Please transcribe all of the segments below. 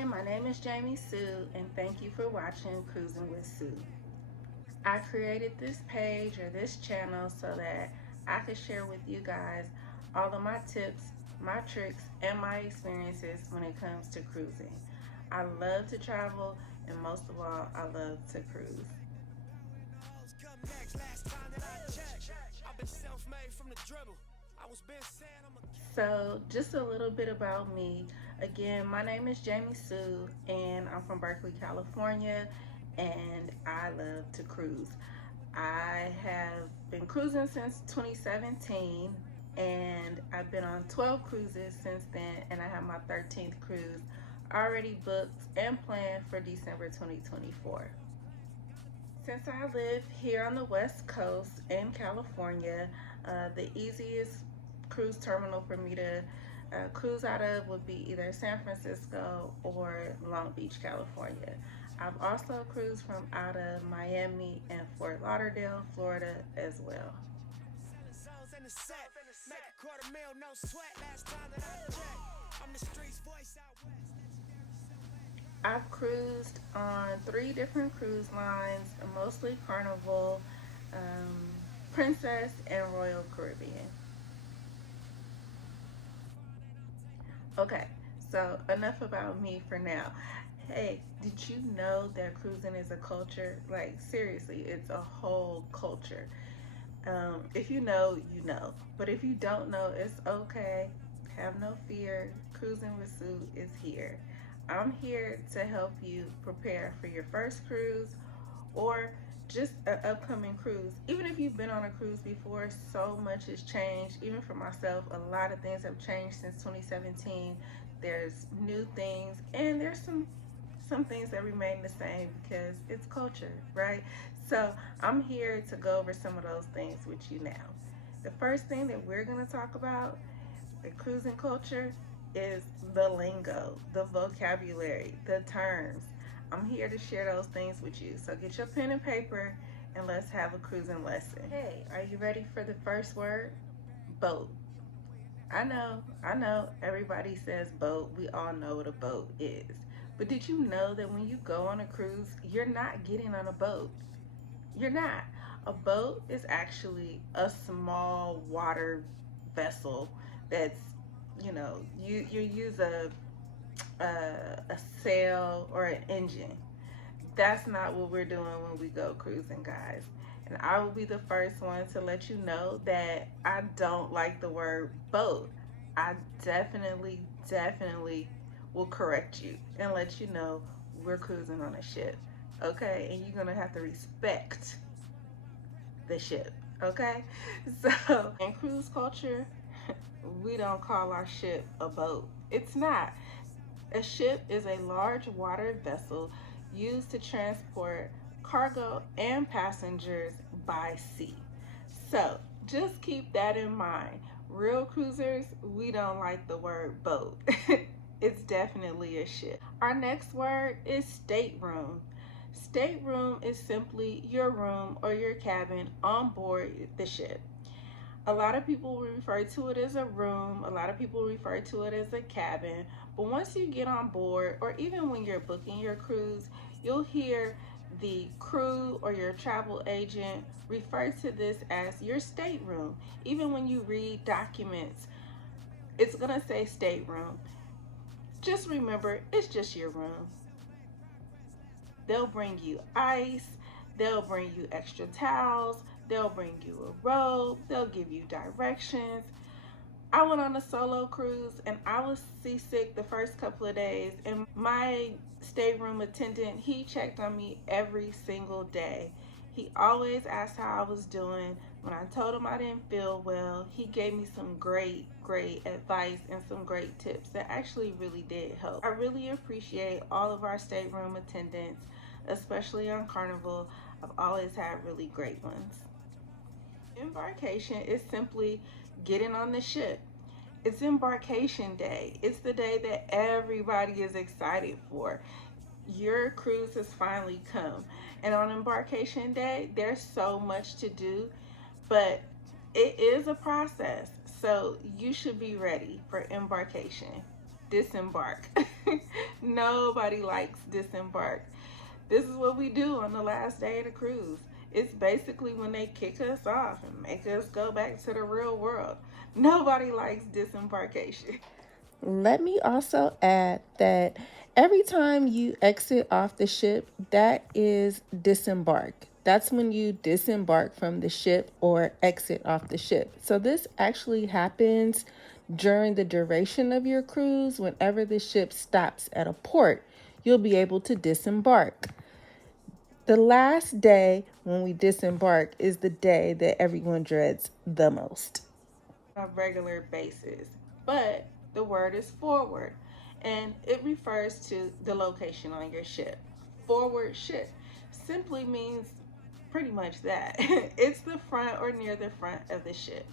Hi, my name is Jamie Sue, and thank you for watching Cruising with Sue. I created this page or this channel so that I could share with you guys all of my tips, my tricks, and my experiences when it comes to cruising. I love to travel, and most of all, I love to cruise. So, just a little bit about me. Again, my name is Jamie Sue, and I'm from Berkeley, California, and I love to cruise. I have been cruising since 2017, and I've been on 12 cruises since then, and I have my 13th cruise already booked and planned for December 2024. Since I live here on the West Coast in California, the easiest cruise terminal for me to cruise out of would be either San Francisco or Long Beach, California. I've also cruised from out of Miami and Fort Lauderdale, Florida as well. I've cruised on 3 different cruise lines, mostly Carnival, um, Princess, and Royal Caribbean. Okay, so enough about me for now. Hey, did you know that cruising is a culture? Like, seriously, it's a whole culture. If you know, you know. But if you don't know, it's okay. Have no fear. Cruising with Sue is here. I'm here to help you prepare for your first cruise or just an upcoming cruise. Even if you've been on a cruise before, so much has changed. Even for myself, a lot of things have changed since 2017. There's new things, and there's some things that remain the same because it's culture, right? So I'm here to go over some of those things with you now. The first thing that we're going to talk about, the cruising culture, is the lingo, the vocabulary, the terms. I'm here to share those things with you. So get your pen and paper and let's have a cruising lesson. Hey, are you ready for the first word? Boat. I know, everybody says boat. We all know what a boat is. But did you know that when you go on a cruise, you're not getting on a boat? You're not. A boat is actually a small water vessel that's, you use a sail or an engine. That's not what we're doing when we go cruising, guys. And I will be the first one to let you know that I don't like the word boat. I definitely will correct you and let you know we're cruising on a ship. Okay? And you're going to have to respect the ship. Okay? So, in cruise culture, we don't call our ship a boat. It's not. A ship is a large water vessel used to transport cargo and passengers by sea. So just keep that in mind. Real cruisers, we don't like the word boat. It's definitely a ship. Our next word is stateroom. Stateroom is simply your room or your cabin on board the ship. A lot of people refer to it as a room, a lot of people refer to it as a cabin, but once you get on board, or even when you're booking your cruise, you'll hear the crew or your travel agent refer to this as your stateroom. Even when you read documents, it's gonna say stateroom. Just remember, it's just your room. They'll bring you ice, they'll bring you extra towels, they'll bring you a robe, they'll give you directions. I went on a solo cruise and I was seasick the first couple of days, and my stateroom attendant, he checked on me every single day. He always asked how I was doing. When I told him I didn't feel well, he gave me some great advice and some great tips that actually really did help. I really appreciate all of our stateroom attendants, especially on Carnival. I've always had really great ones. Embarkation is simply getting on the ship. It's embarkation day. It's the day that everybody is excited for. Your cruise has finally come. And on embarkation day, there's so much to do, but it is a process. So you should be ready for embarkation. disembark. Nobody likes disembark. This is what we do on the last day of the cruise. It's basically when they kick us off and make us go back to the real world. Nobody likes disembarkation. Let me also add that every time you exit off the ship, that is disembark. That's when you disembark from the ship or exit off the ship. So this actually happens during the duration of your cruise. Whenever the ship stops at a port, you'll be able to disembark. The last day when we disembark is the day that everyone dreads the most. On a regular basis, but the word is forward, and it refers to the location on your ship. Forward ship simply means pretty much that. It's the front or near the front of the ship.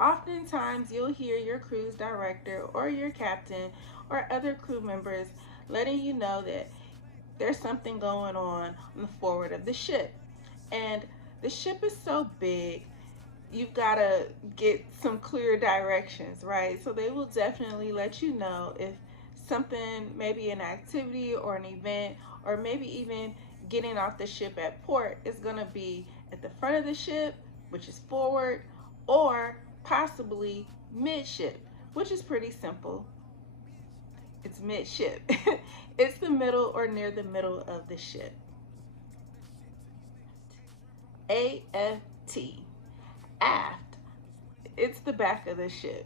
Oftentimes, you'll hear your cruise director or your captain or other crew members letting you know that there's something going on the forward of the ship. And the ship is so big, you've got to get some clear directions, right? So they will definitely let you know if something, maybe an activity or an event, or maybe even getting off the ship at port is going to be at the front of the ship, which is forward, or possibly midship, which is pretty simple. It's midship. It's the middle or near the middle of the ship. AFT, aft. It's the back of the ship.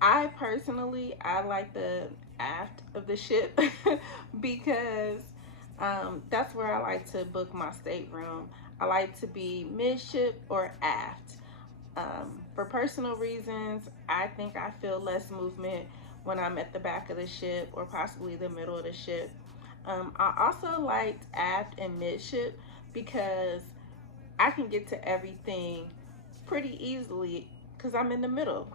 I like the aft of the ship because that's where I like to book my stateroom. I like to be midship or aft. For personal reasons, I think I feel less movement when I'm at the back of the ship or possibly the middle of the ship. I also liked aft and midship because I can get to everything pretty easily because I'm in the middle.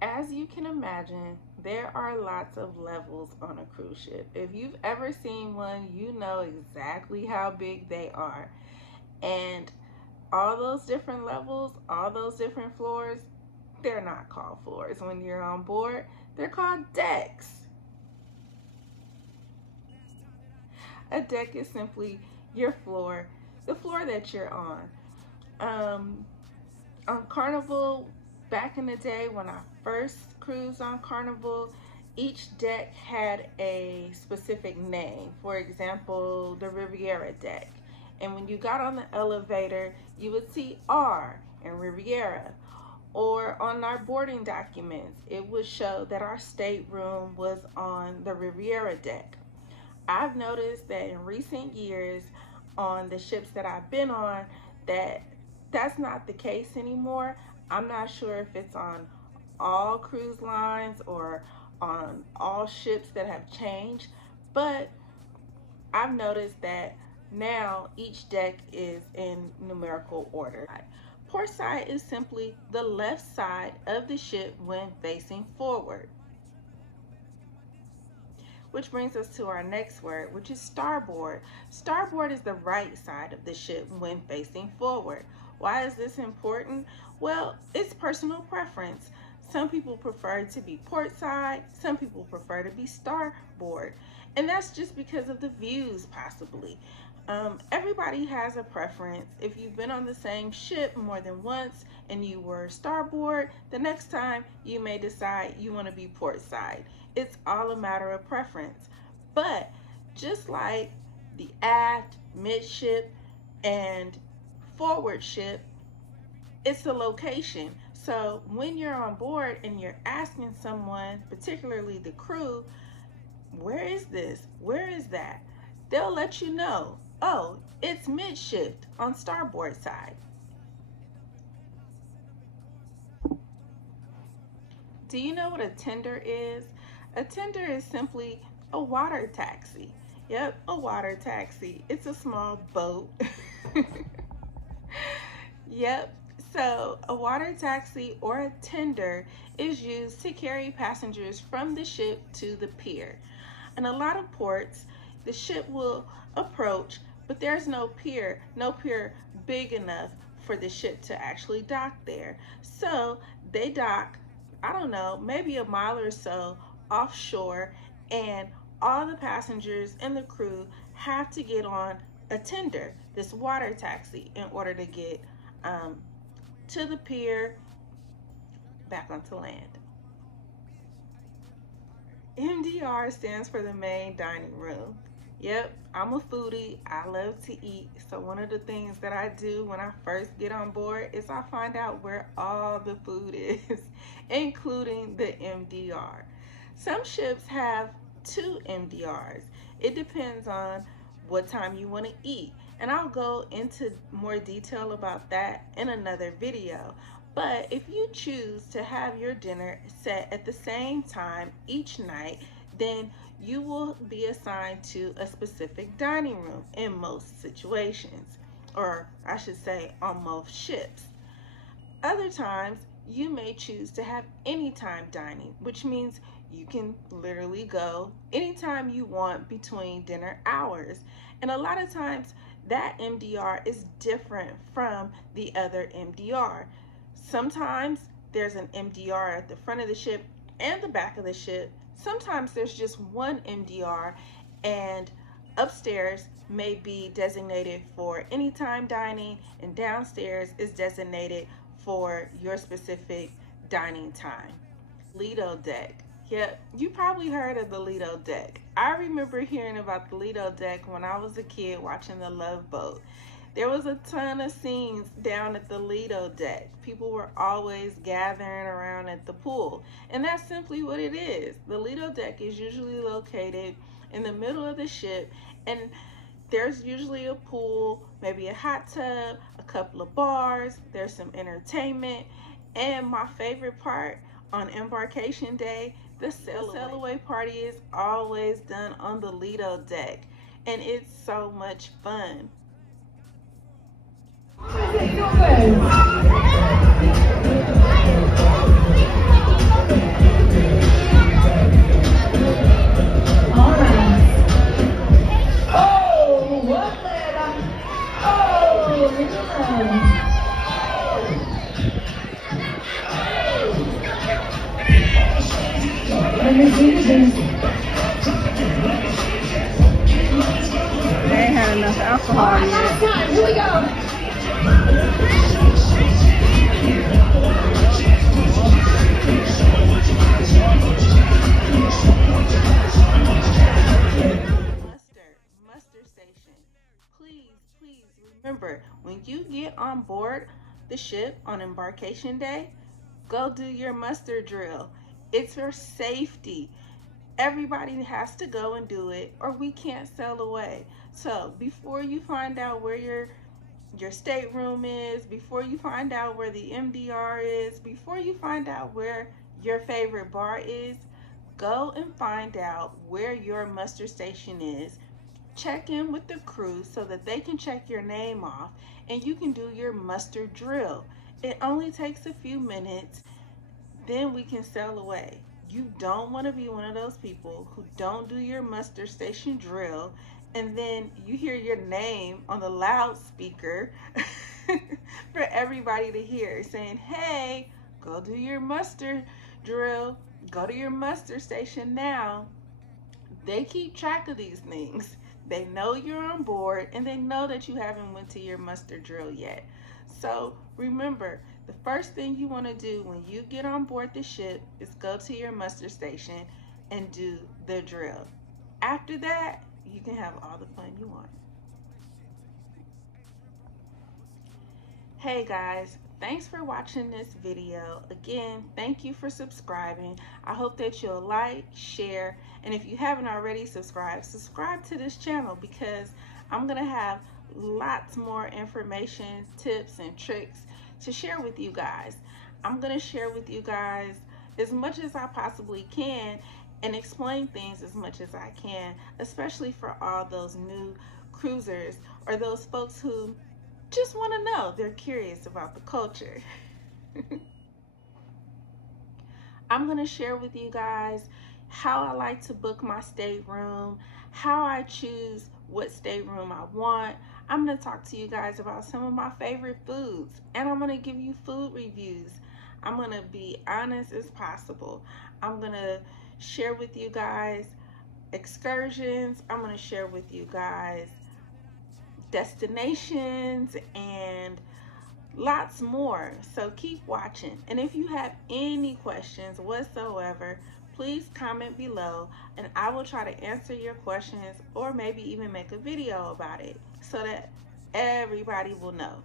As you can imagine, there are lots of levels on a cruise ship. If you've ever seen one, you know exactly how big they are. And all those different levels, all those different floors, they're not called floors when you're on board. They're called decks. A deck is simply your floor, the floor that you're on. Um, on Carnival, back in the day when I first cruised on Carnival, each deck had a specific name. For example, the Riviera deck. And when you got on the elevator, you would see R and Riviera. Or on our boarding documents, it would show that our stateroom was on the Riviera deck. I've noticed that in recent years on the ships that I've been on that that's not the case anymore. I'm not sure if it's on all cruise lines or on all ships that have changed, but I've noticed that now each deck is in numerical order. Port side is simply the left side of the ship when facing forward. Which brings us to our next word, which is starboard. Starboard is the right side of the ship when facing forward. Why is this important? Well, it's personal preference. Some people prefer to be port side, some people prefer to be starboard. And that's just because of the views, possibly. Everybody has a preference. If you've been on the same ship more than once and you were starboard, the next time you may decide you want to be port side. It's all a matter of preference. But just like the aft, midship, and forward ship, it's the location. So when you're on board and you're asking someone, particularly the crew, where is this? Where is that? They'll let you know. Oh, it's midship on starboard side. Do you know what a tender is? A tender is simply a water taxi. Yep, a water taxi. It's a small boat. Yep. So, a water taxi or a tender is used to carry passengers from the ship to the pier. In a lot of ports, the ship will approach, but there's no pier big enough for the ship to actually dock there. So, they dock I don't know, maybe a mile or so offshore, and all the passengers and the crew have to get on a tender, this water taxi, in order to get um, to the pier, back onto land. MDR stands for the main dining room. Yep, I'm a foodie. I love to eat. So, one of the things that I do when I first get on board is I find out where all the food is, including the MDR. Some ships have two MDRs. It depends on what time you want to eat. And I'll go into more detail about that in another video. But if you choose to have your dinner set at the same time each night, then you will be assigned to a specific dining room in most situations, or I should say, on most ships. Other times, you may choose to have anytime dining, which means you can literally go anytime you want between dinner hours. And a lot of times, that MDR is different from the other MDR. Sometimes there's an MDR at the front of the ship and the back of the ship. Sometimes there's just one MDR, and upstairs may be designated for anytime dining, and downstairs is designated for your specific dining time. Lido deck. Yep, you probably heard of the Lido deck. I remember hearing about the Lido deck when I was a kid watching The Love Boat. There was a ton of scenes down at the Lido deck. People were always gathering around at the pool. And that's simply what it is. The Lido deck is usually located in the middle of the ship, and there's usually a pool, maybe a hot tub, a couple of bars, there's some entertainment, and my favorite part, on embarkation day, the sail away party is always done on the Lido deck, and it's so much fun. They ain't had enough alcohol yet. Here we go. Muster station. Please remember, when you get on board the ship on embarkation day, go do your muster drill. It's for safety. Everybody has to go and do it, or we can't sail away. So before you find out where your stateroom is, before you find out where the MDR is, before you find out where your favorite bar is, go and find out where your muster station is. Check in with the crew so that they can check your name off and you can do your muster drill. It only takes a few minutes, then we can sail away. You don't want to be one of those people who don't do your muster station drill and then you hear your name on the loudspeaker for everybody to hear saying, hey, go do your muster drill, go to your muster station now. They keep track of these things. They know you're on board and they know that you haven't went to your muster drill yet. So remember, the first thing you want to do when you get on board the ship is go to your muster station and do the drill. After that, you can have all the fun you want. Hey guys, thanks for watching this video. Again, thank you for subscribing. I hope that you'll like, share, and if you haven't already subscribed to this channel, because I'm gonna have lots more information, tips, and tricks to share with you guys. I'm gonna share with you guys as much as I possibly can and explain things as much as I can, especially for all those new cruisers or those folks who just want to know, they're curious about the culture. I'm going to share with you guys how I like to book my stateroom, how I choose what stateroom I want. I'm going to talk to you guys about some of my favorite foods, and I'm going to give you food reviews. I'm going to be honest as possible. I'm going to share with you guys excursions. I'm going to share with you guys destinations and lots more. So keep watching. And if you have any questions whatsoever, please comment below and I will try to answer your questions or maybe even make a video about it so that everybody will know.